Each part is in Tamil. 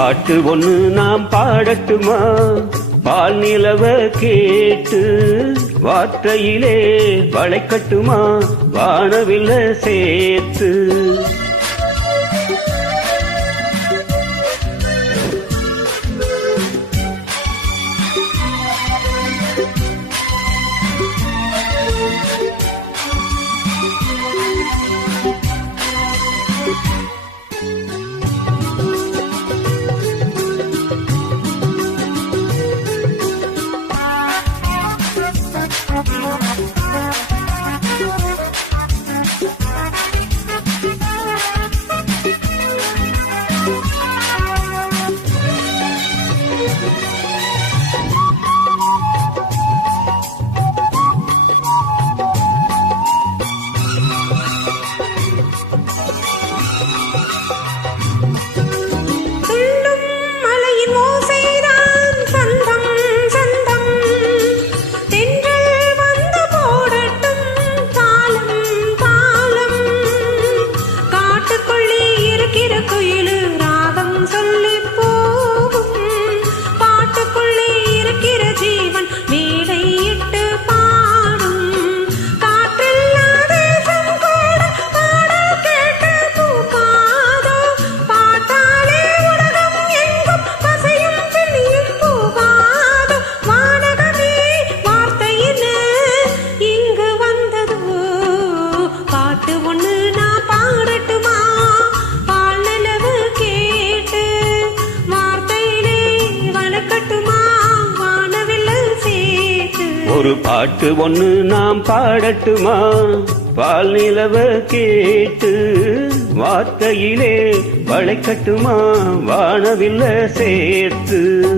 பாட்டு ஒண்ணு நாம் பாடட்டுமா? பால் நிலவ கேட்டு வார்த்தையிலே வளைக்கட்டுமா? வானவில்ல சேர்த்து. ஒரு பாட்டு ஒன்று நாம் பாடட்டுமா? பால் நிலவ கேட்டு வார்த்தையிலே வளைக்கட்டுமா? வானவில்ல சேர்த்து.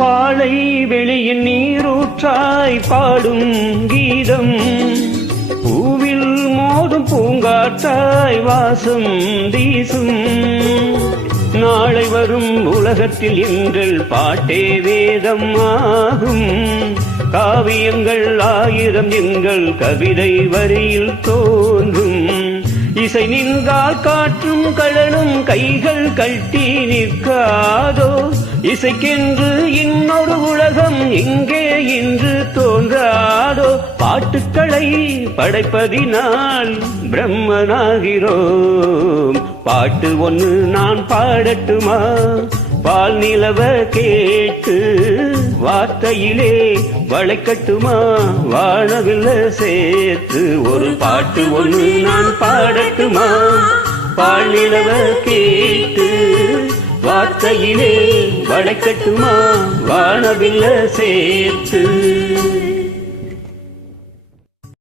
பாலை வெளியின் நீரூற்றாய் பாடும் கீதம். பூவில் மோதும் பூங்காற்றாய் வாசம் வீசும். நாளை வரும் உலகத்தில் எங்கள் பாட்டே வேதம் ஆகும். காவியங்கள் ஆயிரம் எங்கள் கவிதை வரியில் தோன்றும். இசை நின்றால் காற்றும் கடலும் கைகள் கட்டி நிற்காதோ? இசைக்கென்று இன்னொரு உலகம் இங்கே இன்று தோன்றாதோ? பாட்டுக்களை படைப்பதினால் பிரம்மனாகிறோம். பாட்டு ஒன்று நான் பாடட்டுமா? பால் நிலவ கேட்டு வார்த்தையிலே வளைக்கட்டுமா வாழவில்லை சேர்த்து. ஒரு பாட்டு ஒன்று நான் பாடட்டுமா? பால் நிலவ கேட்டு வார்த்தையிலே வளைக்கட்டுமா வாழவில்லை சேர்த்து.